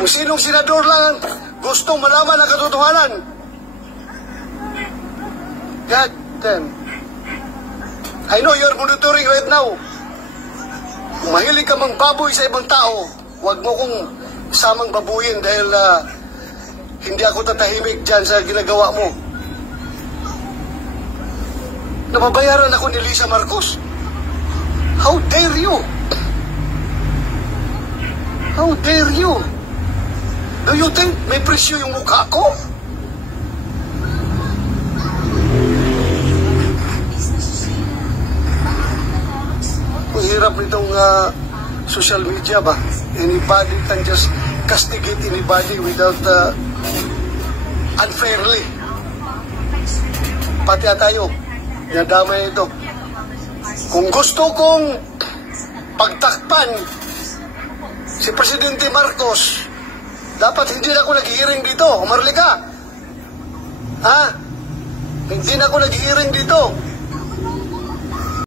Kung sinong senador lang gustong malaman ang katotohanan. God damn. I know you're monitoring right now. Kung mahilig ka mang baboy sa ibang tao, huwag mo kong samang babuyin dahil hindi ako tatahimik dyan sa ginagawa mo. Nababayaran ako ni Lisa Marcos. How dare you? How dare you? Do you think may presyo yung mukha ko? Ang hirap nitong social media ba? Anybody can just castigate anybody without unfairly. Pati tayo, nadamay ito. Kung gusto kong pagtakpan si Presidente Marcos, dapat hindi na ako nag-hearing dito. Umarli ka. Ha? Hindi na ako nag-hearing dito.